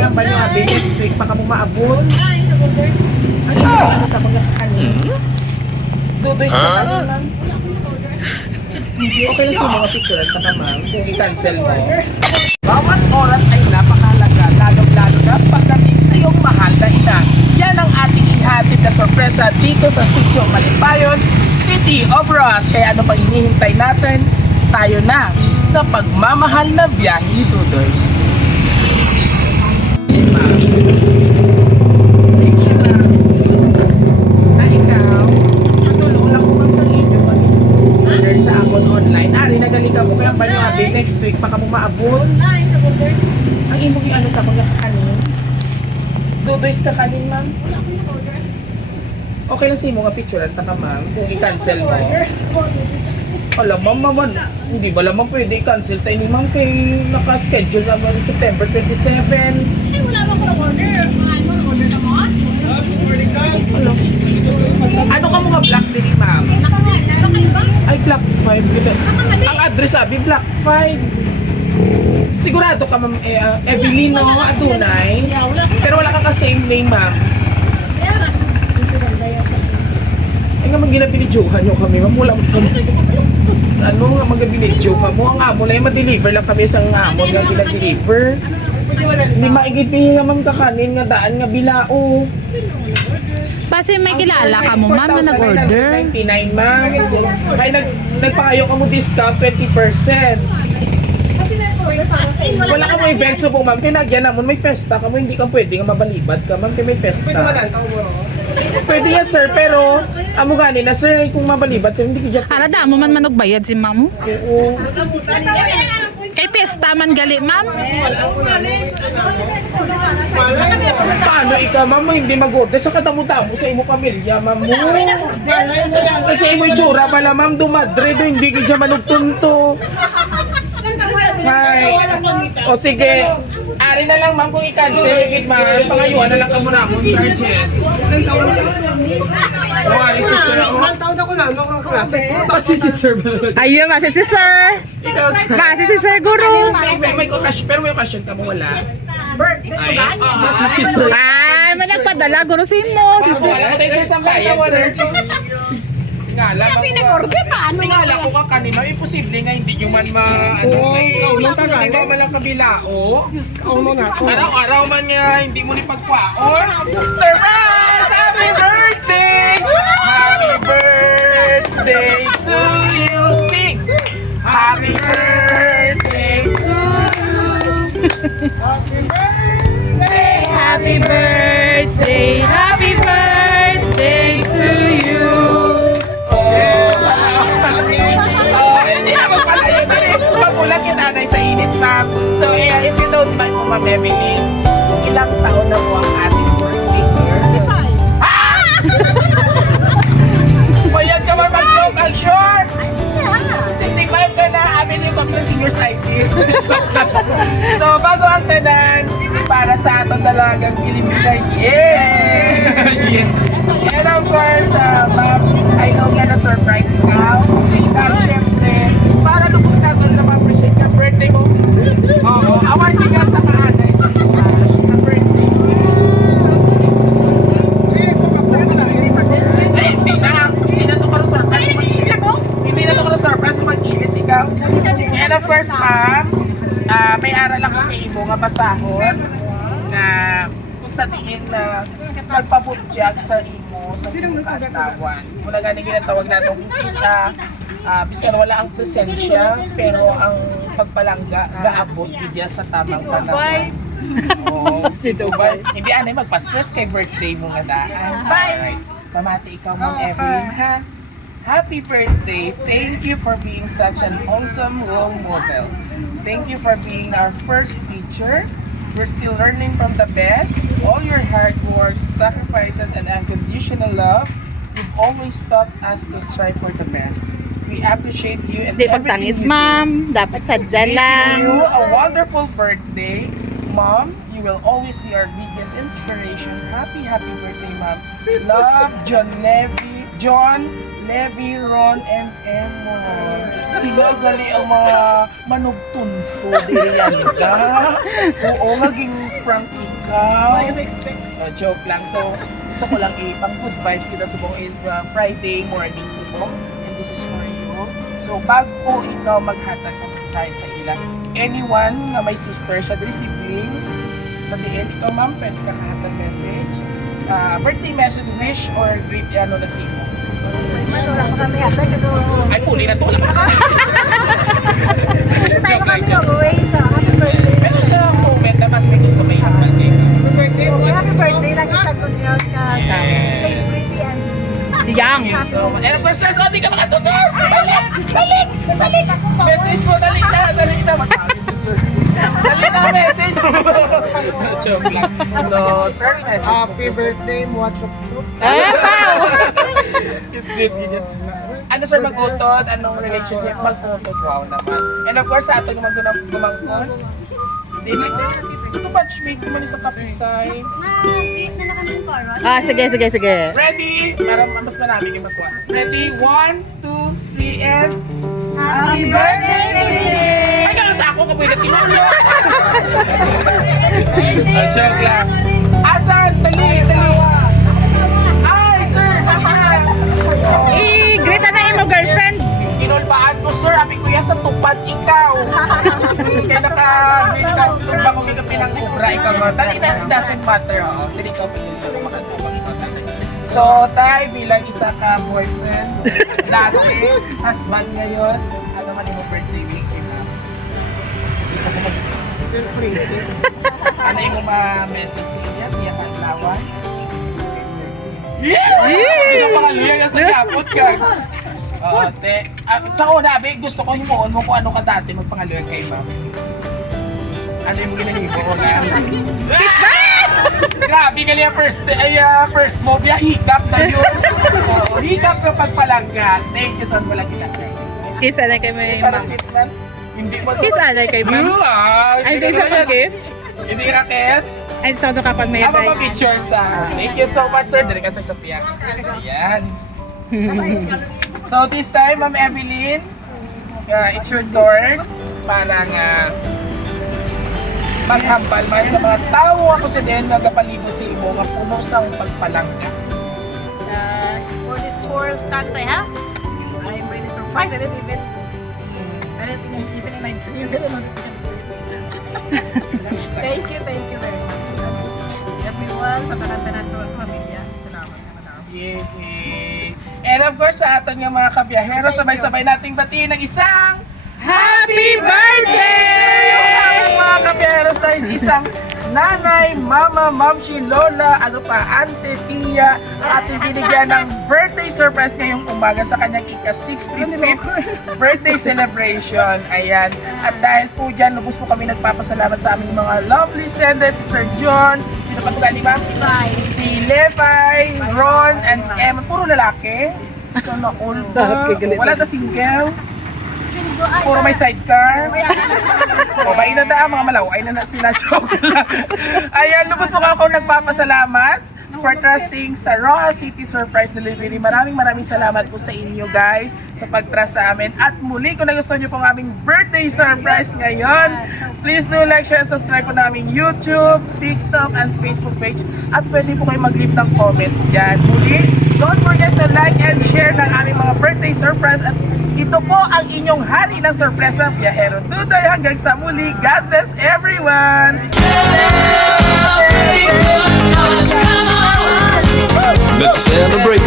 may ang banyo abi next week pa ka mo maabot. Ano sa mga kanin? Dudoy sa kanin lang. Okay lang sa mga picture at ka ma'am kung i-cancel mo. Bawat oras ay napakahalaga, lalo-lalo na pagdating sa iyong mahal na ina. Yan ang ating ihatid na sorpresa dito sa Sitio Malipayon, City of Ross. Kaya ano pang hinihintay natin? Tayo na sa pagmamahal na biyahe ni Dudoy. Ikaw, tulong lang ko ma'am sa inyo. Order sa akon online. Rinagaling ka mo kaya ba nyo abi next week pa ka mo maabot? Ang imong ano sa mga kanin? Dudoys ka kanin ma'am? Okay lang sa imo nga picturean ta ka ma'am kung i-cancel mo. Alam ma'am, hindi ba lamang pwede i-cancel tayo ni ma'am kay naka-schedule naman September 27. Hindi, wala ba ko na-order? Ano, na-order na mo? Ano ka mga black din ni ma'am? Black 6, okay ba? Ay, black 5. Nakamali. Ang address sabi, black 5. Sigurado ka ma'am, Evelyn no, Adunay. Yeah, wala. Pero wala ka ka-same name ma'am. Meron. Ay nga mag-ginabinidyohan nyo kami ma'am, wala mo ano nga mag-binidyo ka mo, ang amo na yung ma-deliver lang kami isang amo nga ginag-deliver. Hindi maigit nga ma'am kakanin nga daan nga bilao. Kasi may kilala ka mo, ma'am, na nag-order. 4,999 ma'am. Ay nagpakayo ka mo discount 20%. Wala ka mo event so po ma'am, pinagyan namon may festa ka mo, hindi ka pwede nga mabalibad ka ma'am, kaya may festa. Pwede yan sir, pero amo gani na sir, kung mabalibad ka, hindi ka dyan. Alada mo man manugbayad si ma'am. Oo. Kay testa man gali, ma'am. Paano ikaw ma'am mo hindi mag-order sa katamo-tamo sa imo pamilya ma'am mo? Kasi imo itsura pala ma'am, dumadre do, hindi ka dyan manugtunto. Hi. O sige, ari na lang ma'am kung i-cancel, ikit ma'am, pangayuan na lang ka muna akong charges. O, ari si sir. Taon ako na, mga klase. Kasi si sir ba naman? Ayun, masi si sir. Ikaw sir. Masi si sir guru. May question, pero may question ka mo wala? Ay, kasi si sir. Ay, may nagpadala guru si mo. Si sir. Wala ko tayo sir sa bayad, sir. Tingala ba? Pinag-order pa, ano? Tingala ko ka kanina, imposible nga hindi nyo man hindi mo malang kabilao. Araw-araw man nga, hindi mo ni pagkwaon. Surprise! Happy birthday! Happy birthday to you! Sing! Happy birthday to you! Happy birthday, happy birthday to you. Hindi na magpalayo na rin. Magulat yung nanay sa init na. So, if you don't mind po, Ma'am Evelyn, ilang taon na po ang ating birthday girl? Bayad ka ba mag-joke? Ang short! 65 ka na, amin yung kami sa senior side So, bago ang tanan, para sa atong dalagang Pilipina, yeah! And of course, ma'am, I know nga na-surprise ikaw. Ikaw, syempre, para lubos natin na ma-appreciate ka birthday mo. Oo, awarding nga na kaanay sa isa na birthday mo. Ay, hindi na to ka surprise mag-iris. Hindi na to ka surprise mag-iris ikaw. And of course, ma'am, may aral lang kasi imo nga basahon na kung sa tiin na magpabudyag sa imo sa imo kaatawan. Muna gani ginatawag natin isa bisan wala ang presensya pero ang pagpalangga gaabot gidya sa tamang panahon. Oh, si Dubai. Hindi anay magpa-stress kay birthday mo nga daan. Bye. Pamati ikaw Ma'am Evelyn ha. Happy birthday. Thank you for being such an awesome role model. Thank you for being our first teacher. We're still learning from the best. All your hard work, sacrifices, and unconditional love, you've always taught us to strive for the best. We appreciate you and Di everything pagtangis, you do. ma'am. Dapat sadya Wishing lang. you a wonderful birthday, Mom. You will always be our biggest inspiration. Happy birthday, Mom. Love, John Levy, John, Levi, Ron, and Emon. Sila gali ang mga manugtunso diyan ka. Oo, maging prank ikaw. Joke lang. So, gusto ko lang ipang good vibes kita sa buong Friday morning subo. And this is for you. So, bago ikaw maghatag sa mensahe sa ilang, anyone na may sister siya, dili siblings, sa diin, ikaw ma'am, pwede ka kahatag message. Birthday message, wish, or greet, ano na sino. Wala pa kami ata kasi Ay, puli na to. Joke lang, joke. happy birthday. Pero sa moment na mas may gusto may hatag eh. Happy birthday lang isa ko niyo ka. Yeah. Stay pretty and Yang. So, and of course, sir, di ka makatusar! Balik! Message mo, dali na! Magkakit na, sir. Dali na, message mo! Joke lang. So, sir, message mo. Happy birthday, Mua Chup Chup. Ano sir, mag-utod? Anong relationship? Mag-utod. Wow naman. And of course, sa ato yung gumangkon. Dili. Ito batchmate naman sa kapisay. na-treat na kami ng chorus. Sige. Ready? Para mas marami kayo magkuha. Ready? 1, 2, 3, and... Happy birthday, baby! Ay, kaya sa ako kabuhay na tinulo! Joke lang. Asan? Dali! Ay, sir! I-greet na imo girlfriend. Inulbaan ko, sir. Abi kuya sa tupad ikaw. Kaya naka-green ka. Kung bako may kapi ng ubra, ikaw nga. Dali na, it doesn't matter. Dali ikaw pa yung sir. Makatubang ikaw tatay. So, tay, bilang isa ka boyfriend, dati, husband ngayon, ano man yung birthday wish ko mo? Ano yung message sa iya? Siya Paglawan? Yeah! Pinapangaluya ka sa kapot ka. Oo, te. Sa una, Abe, gusto ko himuon mo kung ano ka dati magpangaluya kay ma'am. Ano yung ginanibo ko na? Grabe, gali ang first move ya, hiccup na yun. Oo, hiccup ka pagpalangga. Thank you, son, wala kita. Kiss na kay may Para ma'am. sit man, hindi mo. Kiss alay kay ma'am. Ay, di sa pag-kiss? Hindi ka kiss? Ay, sa ito kapag may Ama pa picture sa. Thank you so much, sir. Dali ka, sir, sa piyak. Ayan. So, this time, Ma'am Evelyn, it's your turn. Parang maghambal man sa mga tao ako sa din nagapalibot sa imo nga puno sang pagpalangga. For this fourth Saturday I have, I'm really surprised. I didn't even in my dreams. Thank you very much. Everyone, sa tanan-tanan ko ang pamilya. Salamat na madami. Yay! And of course, sa aton nga mga kabiyahero, sabay-sabay nating batiin ng isang Happy Birthday! Mga kabiyahero, tayo isang nanay, mama, mamshi, lola, ano pa, ante, tiya, ang ating binigyan ng birthday surprise ngayong umaga sa kanyang ika-65th birthday celebration. Ayan. At dahil po dyan, lubos po kami nagpapasalamat sa aming mga lovely senders, si Sir John, sino pa ni ma'am? Si Levi, Ron, and Emma. Puro lalaki. So, na-all wala na single. Puro may sidecar. O, bain na daan, mga malaw. Ay na sila, joke lang. Ayan, lubos mo ako nagpapasalamat for trusting sa Roa City Surprise Delivery. Maraming salamat po sa inyo guys sa pag-trust sa amin. At muli, kung nagustuhan nyo po ang aming birthday surprise ngayon, please do like, share, subscribe po na aming YouTube, TikTok, and Facebook page. At pwede po kayo mag-leave ng comments dyan. Muli, don't forget to like and share ng aming mga birthday surprise. At ito po ang inyong hari ng sorpresa, Biyahero Duday. Hanggang sa muli, God bless everyone! Let's celebrate.